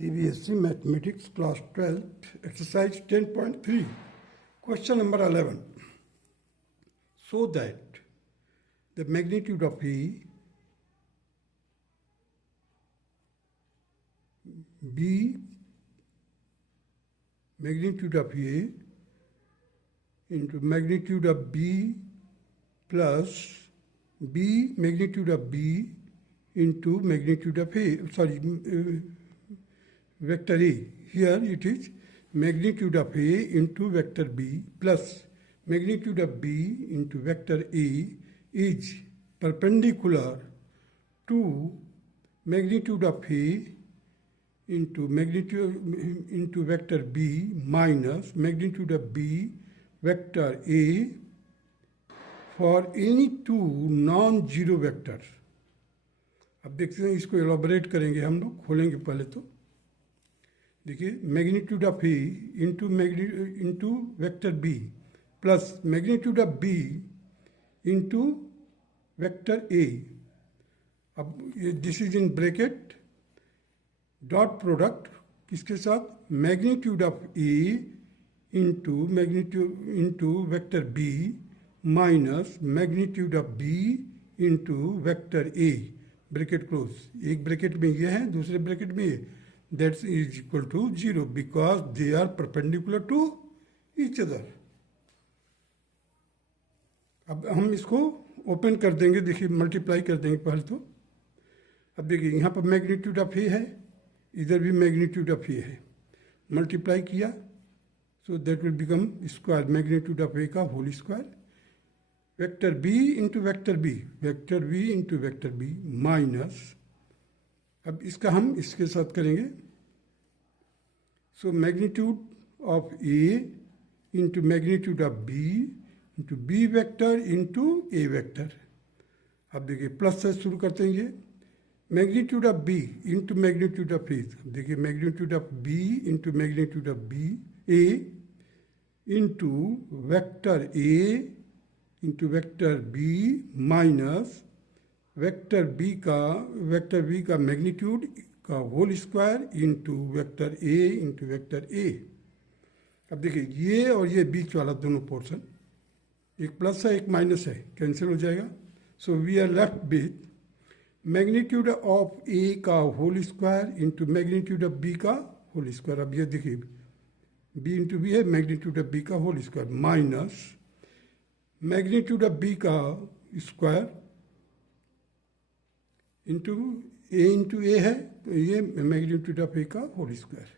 CBSE Mathematics Class 12 Exercise 10.3 Question number 11. So that the magnitude of E B magnitude of A into magnitude of B plus B magnitude of B into magnitude of A, vector A. Here it is magnitude of A into vector B plus magnitude of B into vector A is perpendicular to magnitude of A into vector B minus magnitude of B vector A for any two non-zero vectors. अब देखते हैं, इसको elaborate करेंगे हम लोग, खोलेंगे पहले तो। देखिए, magnitude of A into vector B plus magnitude of B into vector A. अब ये this is in bracket, dot product किसके साथ, magnitude of A into vector B minus magnitude of B into vector A, bracket close. एक bracket में ये है, दूसरे bracket में ये, that is equal to 0 because they are perpendicular to each other. अब हम इसको ओपन कर देंगे, देखिए मल्टीप्लाई कर देंगे पहले तो। अब देखिए यहाँ पर मैग्नीट्यूड ऑफ ए है, इधर भी मैग्नीट्यूड ऑफ ए है, मल्टीप्लाई किया so that will become square magnitude of A का whole square, vector B into vector B into vector B minus, अब इसका हम इसके साथ करेंगे, so magnitude of A into magnitude of B into B vector into A vector. अब देखिए plus से शुरू करते हैं, ये magnitude of B into magnitude of A, देखिए magnitude of B into magnitude of B A into vector A into vector B minus vector B का magnitude का whole square into vector A. अब देखिए ये और ये बीच वाला दोनों पोर्शन, एक प्लस है एक माइनस है, कैंसिल हो जाएगा। So we are left with magnitude of A का whole square into magnitude of B का होल स्क्वायर। अब ये देखिए बी इंटू बी है, मैग्नीट्यूड ऑफ बी का whole square minus magnitude of B का स्क्वायर इंटू ए है, तो ये मैग्नीट्यूड ऑफ ए का होल स्क्वायर।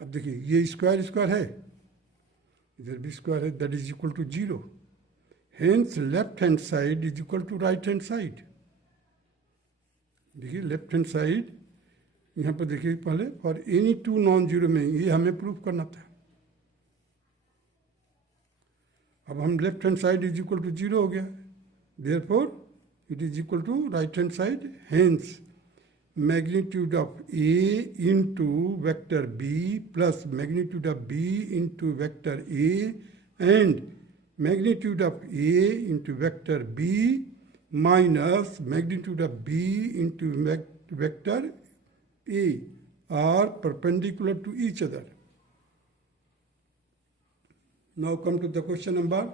अब देखिए ये स्क्वायर है, इधर भी स्क्वायर है, that is equal to 0, hence left hand side is equal to right hand side. देखिए लेफ्ट हैंड साइड यहाँ पर देखिए पहले for any two non zero में, ये हमें प्रूफ करना था। अब हम left hand side is equal to 0 हो गया, therefore it is equal to right hand side, hence magnitude of A into vector B plus magnitude of B into vector A and magnitude of A into vector B minus magnitude of B into vector A are perpendicular to each other. Now come to the question number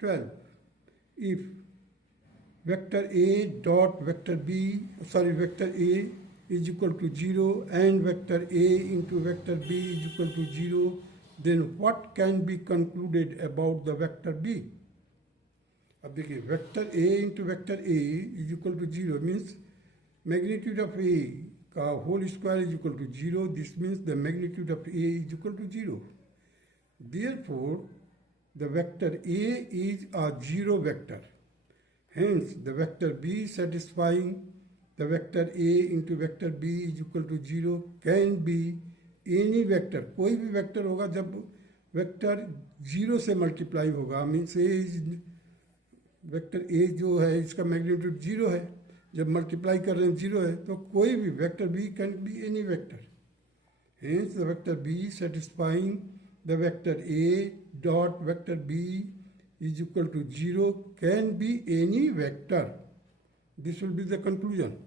12. If vector A dot vector A is equal to 0 and vector A into vector B is equal to 0, then what can be concluded about the vector B? अब देखिए vector A into vector A is equal to 0 means magnitude of A का whole square is equal to 0. This means the magnitude of A is equal to 0. Therefore, the vector A is a zero vector. Hence, the vector B satisfying the vector A into vector B is equal to 0 can be any vector. कोई भी vector होगा जब vector 0 से multiply होगा, means vector A जो है इसका magnitude 0 है, जब मल्टीप्लाई कर रहे हैं 0 है, तो कोई भी vector B can be any vector. Hence, the vector B satisfying the vector A dot vector B is equal to 0 can be any vector. This will be the conclusion.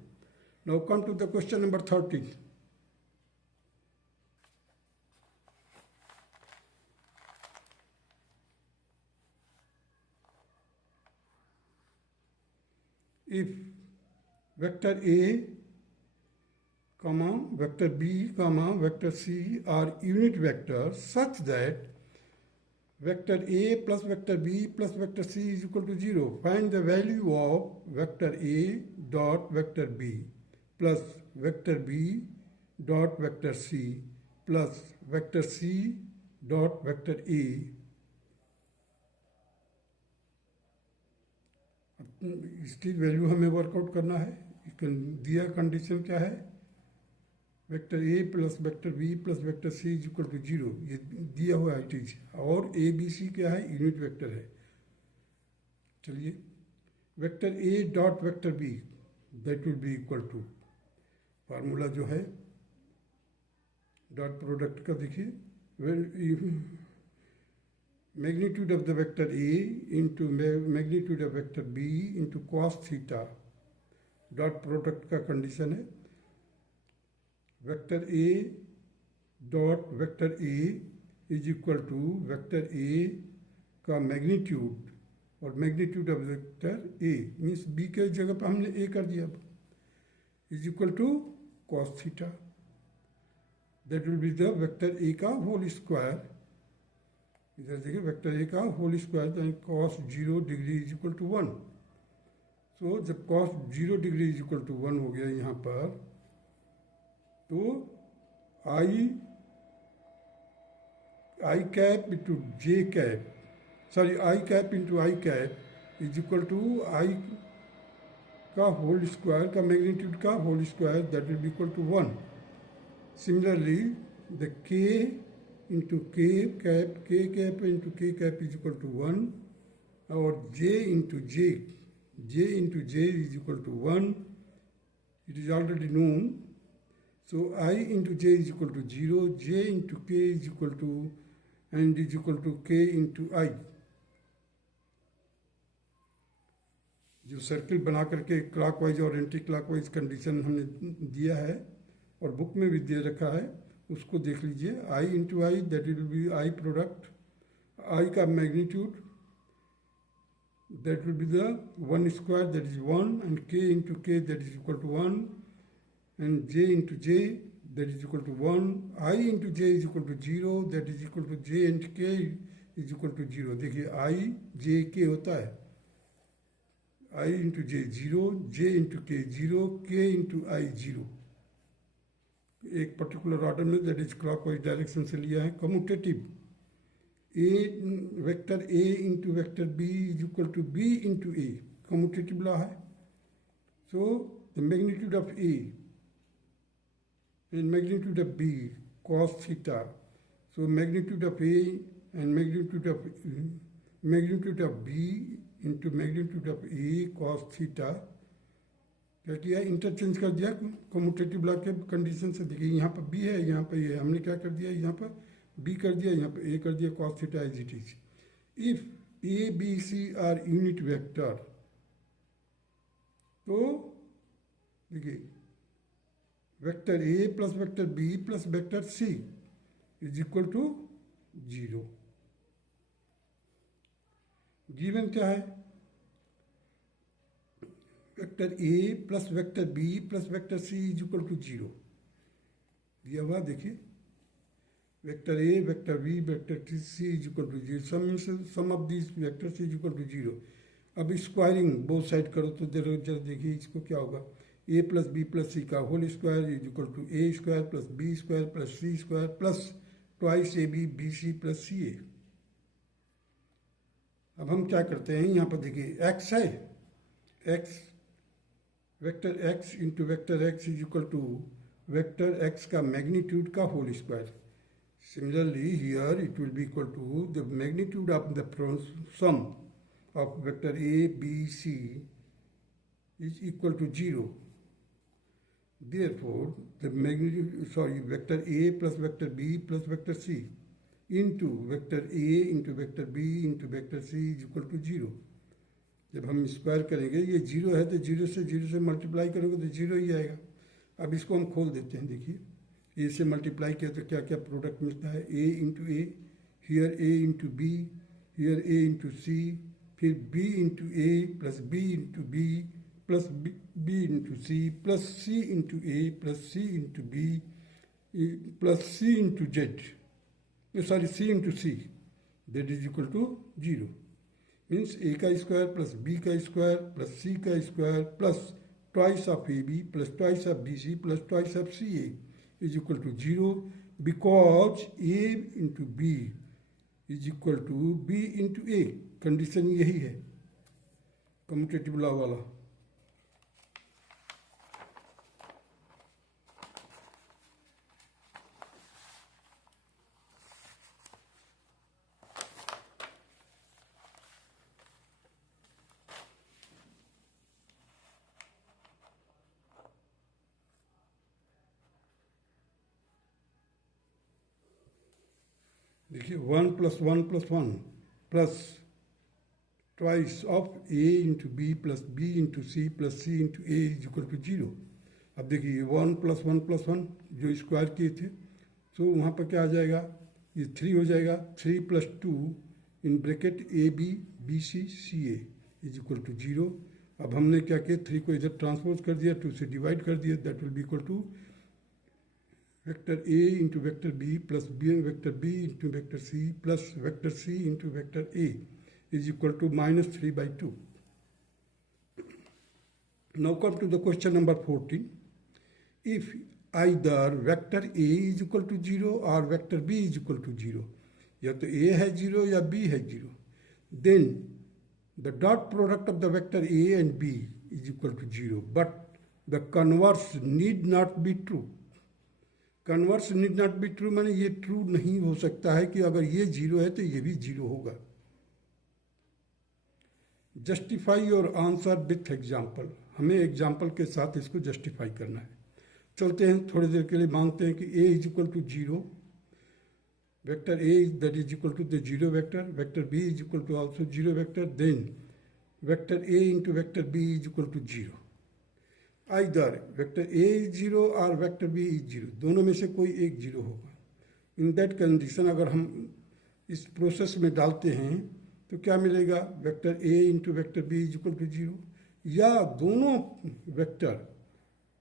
Now come to the question number 30. If vector A, vector B, vector C are unit vectors such that vector A plus vector B plus vector C is equal to 0. Find the value of vector A dot vector B plus vector B dot vector C plus vector C dot vector A. इसकी value हमें work out करना है. दिया condition क्या है, vector A plus vector B plus vector C is equal to 0, ये दिया हुआ है इट इज. और ए बी सी क्या है, यूनिट वेक्टर है. चलिए, vector A dot vector B that will be equal to, formula जो है डॉट प्रोडक्ट का देखिए, magnitude of the vector A into magnitude of vector B into cos theta. Dot product का condition है vector A dot vector A is equal to vector A का magnitude और magnitude of vector A means B के जगह पर हमने A कर दिया, is equal to cos theta. That will be the vector A का होल स्क्वायर. इधर देखिए वेक्टर ए का whole square cos 0 degree is equal to 1. So जब cos 0 degree is equal to 1 हो गया यहाँ पर, तो I cap into J cap, sorry I cap into I cap is equal to I का होल स्क्वायर का magnitude का whole square that will be equal to 1. Similarly the K into k cap into k cap is equal to 1, or j into j is equal to 1. It is already known. So I into j is equal to 0, j into k is equal to and is equal to k into I. जो circle बना करके clockwise और anti clockwise condition हमने दिया है और book में भी दे रखा है, उसको देख लीजिए. I into I that will be I product, I का magnitude that will be the 1 square that is 1 and K into K that is equal to 1 and J into J that is equal to 1. I into J is equal to 0 that is equal to J into K is equal to 0. देखिए आई जे के होता है, आई into जे 0, जे into के 0, के into I 0. एक particular order में that is clockwise direction से लिया है. Commutative A vector A into vector B is equal to B into A, commutative law है. So the magnitude of A and magnitude of B cos theta. So magnitude of A and magnitude of B into magnitude of A cos theta. क्या किया, interchange कर दिया commutative law के condition से. देखिए यहाँ पर बी है, यहाँ पर ये हमने क्या कर दिया, यहाँ पर बी कर दिया, यहाँ पर ए कर दिया, cos theta as it is. If A B C are unit vector, तो देखिए vector A plus vector B plus vector C is equal to 0. Given क्या है, vector A plus vector B plus vector C is equal to 0 दिया हुआ. देखिए vector A vector B vector C is equal to 0, sum of this vectors is equal to 0. अब squaring both side करो तो जरा देखिए इसको क्या होगा, A plus B plus C का whole square is equal to A square plus B square plus C square plus twice A B B C plus C A. अब हम क्या करते हैं, यहाँ पर देखिए एक्स है, X vector x into vector x is equal to vector x का मैग्नीट्यूड का whole square. Similarly here it will be equal to the magnitude of the sum of vector a b c is equal to 0. Therefore the magnitude vector a plus vector b plus vector c into vector a into vector b into vector c is equal to 0. जब हम square करेंगे, ये 0 है तो 0 से multiply करोगे तो 0 ही आएगा. अब इसको हम खोल देते हैं। देखिए ए से मल्टीप्लाई किया तो क्या क्या प्रोडक्ट मिलता है, A into A, here A into B, here A into C, फिर B into A plus B into B plus B into C plus C into A plus C into B plus C into Z, sorry C into C, that is equal to 0। Means A का square plus B का square plus C का square plus twice of A B plus twice of B C plus twice of C A is equal to 0, because A into B is equal to B into A. Condition यही है commutative law वाला। देखिए 1 plus 1 plus 1 plus twice of A into B plus B into C plus C into A is equal to 0। अब देखिए 1 plus 1 plus 1 जो square किए थे तो वहाँ पर क्या आ जाएगा, ये 3 हो जाएगा, 3 plus 2 in bracket A B B C C A is equal to 0। अब हमने क्या किया, 3 को इधर ट्रांसपोज कर दिया, 2 से डिवाइड कर दिया, that will be equal to vector A into vector B plus B vector B into vector C plus vector C into vector A is equal to minus 3 by 2. Now come to the question number 14. If either vector A is equal to 0 or vector B is equal to 0, या तो A है 0 या B है 0, then the dot product of the vector A and B is equal to 0, but the converse need not be true. Converse need not be true माने ये true नहीं हो सकता है कि अगर ये 0 है तो ये भी 0 होगा। Justify your answer with example, हमें एग्जाम्पल के साथ इसको जस्टिफाई करना है। चलते हैं थोड़ी देर के लिए, मांगते हैं कि A is equal to 0, vector A that is equal to the 0 vector, vector B is equal to also 0 vector, then vector A into vector B is equal to 0। Either vector A is 0 और vector B is 0, दोनों में से कोई एक 0 होगा। In that condition अगर हम इस प्रोसेस में डालते हैं तो क्या मिलेगा, vector A into vector B is equal to 0, या दोनों vector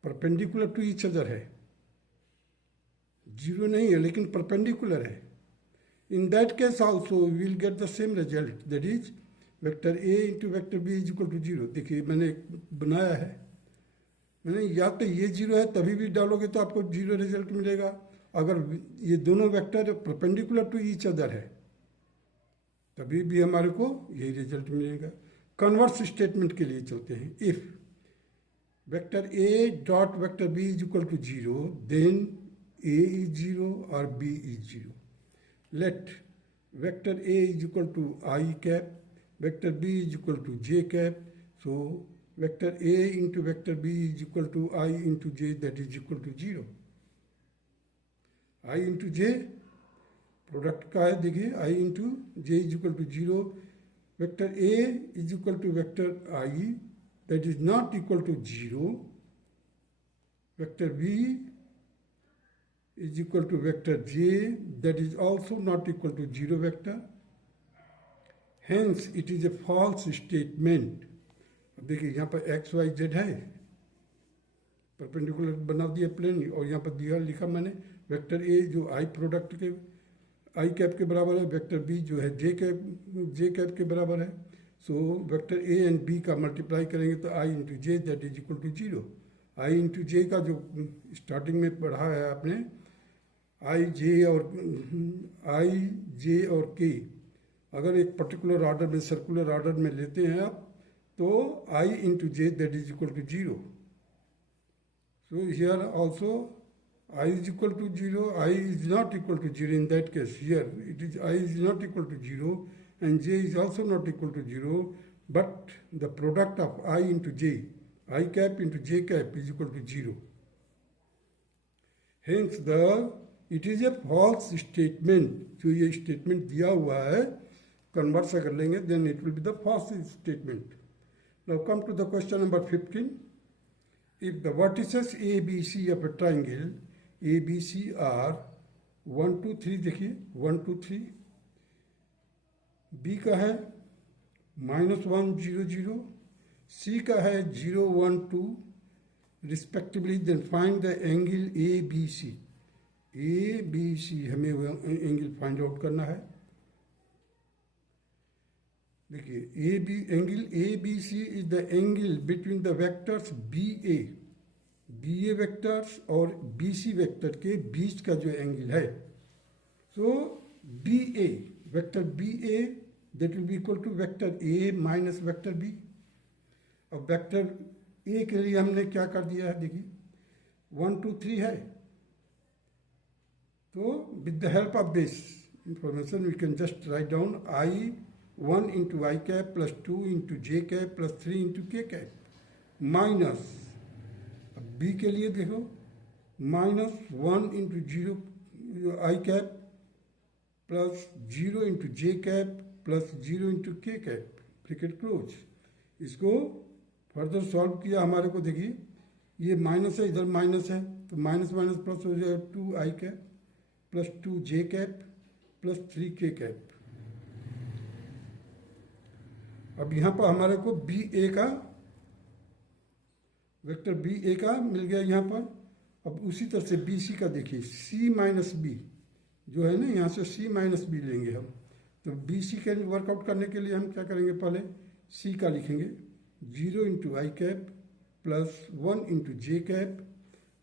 perpendicular to each other है, 0 नहीं है लेकिन परपेंडिकुलर है। In that case also we will get the same result, that is vector A into vector B is equal to 0। देखिए मैंने बनाया है, मैंने या तो ये 0 है तभी भी डालोगे तो आपको 0 रिजल्ट मिलेगा, अगर ये दोनों vector perpendicular to each other है तभी भी हमारे को यही रिजल्ट मिलेगा। कन्वर्स स्टेटमेंट के लिए चलते हैं। If vector A dot vector B is equal to 0, then A is 0 और B is 0। Let vector A is equal to I cap, vector B is equal to J cap, so vector A into vector B is equal to I into J, that is equal to 0। I into J product का है, देखिए I into J is equal to 0, vector A is equal to vector I that is not equal to 0, vector B is equal to vector J that is also not equal to 0 vector, hence it is a false statement. अब देखिए यहाँ पर X Y Z है, perpendicular बना दिया plane, और यहाँ पर दिया लिखा मैंने वेक्टर ए जो आई प्रोडक्ट के आई कैप के बराबर है, वेक्टर बी जो है जे कैप के बराबर है। So vector A and B का मल्टीप्लाई करेंगे तो I into J that is equal to 0। I into J का जो स्टार्टिंग में पढ़ा है आपने, आई जे और के, अगर एक पर्टिकुलर ऑर्डर में सर्कुलर ऑर्डर में लेते हैं आप तो I into J that is equal to 0। So here also I is equal to 0, I is not equal to 0 in that case. Here it is I is not equal to 0 and j is also not equal to 0, but the product of I into j, I cap into j cap is equal to 0. Hence it is a false statement. जो ये statement दिया हुआ है converse अगर लेंगे then it will be the false statement. Now come to the question number 15. if the vertices A, B, C of a triangle A, B, C are 1, 2, 3, देखिए 1, 2, 3, B का है -1, 0, 0, C का है 0, 1, 2 respectively, then find the angle ABC. ABC हमें angle find out करना है। देखिए angle ABC is the angle between the vectors BA vectors और BC वेक्टर के बीच का जो एंगल है। So BA vector BA that will be equal to vector A minus vector B। अब वेक्टर A के लिए हमने क्या कर दिया है, देखिए 1, 2, 3 है, तो with the help of this information we can just write down I1 into I cap plus 2 into J cap plus 3 into K cap minus, अब बी के लिए देखो -1 into 0 I cap plus 0 into J cap plus 0 into K cap bracket close. इसको further solve किया हमारे को, देखिए ये माइनस है, इधर माइनस है, तो माइनस माइनस प्लस हो जाएगा 2 आई कैप प्लस 2 जे कैप प्लस 3 के कैप। अब यहाँ पर हमारे को BA का वेक्टर BA का मिल गया यहाँ पर। अब उसी तरह से BC का देखिए C माइनस बी जो है ना, यहाँ से C माइनस बी लेंगे हम, तो BC के वर्कआउट करने के लिए हम क्या करेंगे, पहले C का लिखेंगे 0 into I cap plus 1 into J cap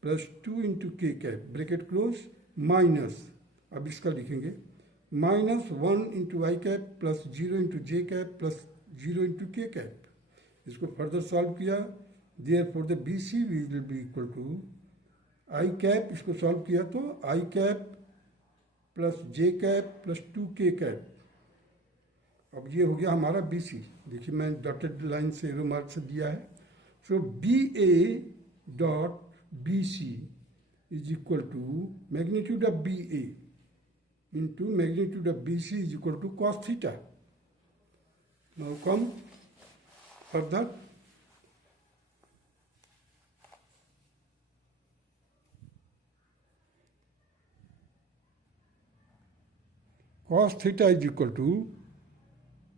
plus 2 into K cap bracket close minus, अब इसका लिखेंगे -1 into I cap plus 0 into J cap plus 0 into K cap. इसको फर्दर सॉल्व किया, therefore the BC will be equal to I cap, इसको solve किया तो I cap plus J cap plus 2 K cap. अब ये हो गया हमारा BC, देखिए मैं डॉटेड लाइन से एरो मार्क से दिया है। So BA dot BC is equal to magnitude of BA into magnitude of BC is equal to cos theta. Now come further. Cos theta is equal to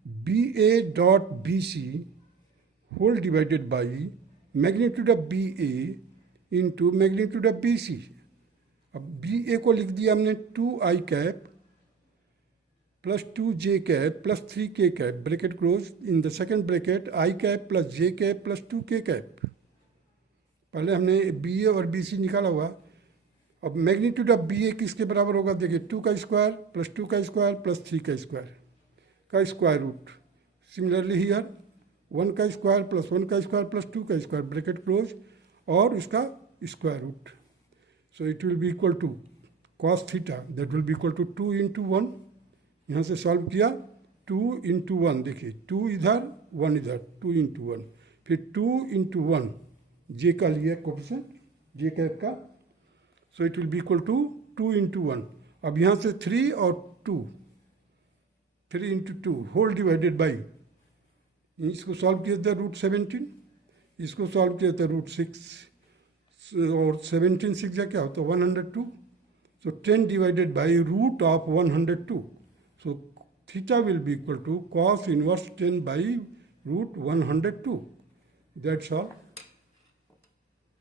BA dot BC whole divided by magnitude of BA into magnitude of BC। अब BA को लिख दिया हमने 2 आई cap plus 2 जे cap plus 3 के cap bracket close, in the second bracket I cap plus J cap plus 2 K cap. पहले हमने BA और BC निकाला हुआ। अब मैग्नीट्यूड ऑफ BA किसके बराबर होगा, देखिए 2 का स्क्वायर प्लस 2 का स्क्वायर प्लस 3 का स्क्वायर का स्क्वायर रूट। सिमिलरली हियर 1 का स्क्वायर प्लस 1 का स्क्वायर प्लस 2 का स्क्वायर ब्रैकेट क्लोज और इसका square root. So it will be equal to cos theta that will be equal to 2 into 1। यहाँ से सॉल्व किया 2 इंटू 1, देखिए 2 इधर 1 इधर, 2 इंटू 1, फिर 2 इंटू 1 जे का लिया कोफिशिएंट जे कैप का। So it will be equal to 2 into 1। अब यहाँ से 3 और 2, 3 इंटू 2 होल डिवाइडेड बाई, इसको सॉल्व किया था रूट 17, इसको सॉल्व किया था रूट 6 और 17 6 जा क्या होता है 102। So 10 divided by root of 102। So theta will be equal to cos inverse 10 by root 102। That's all.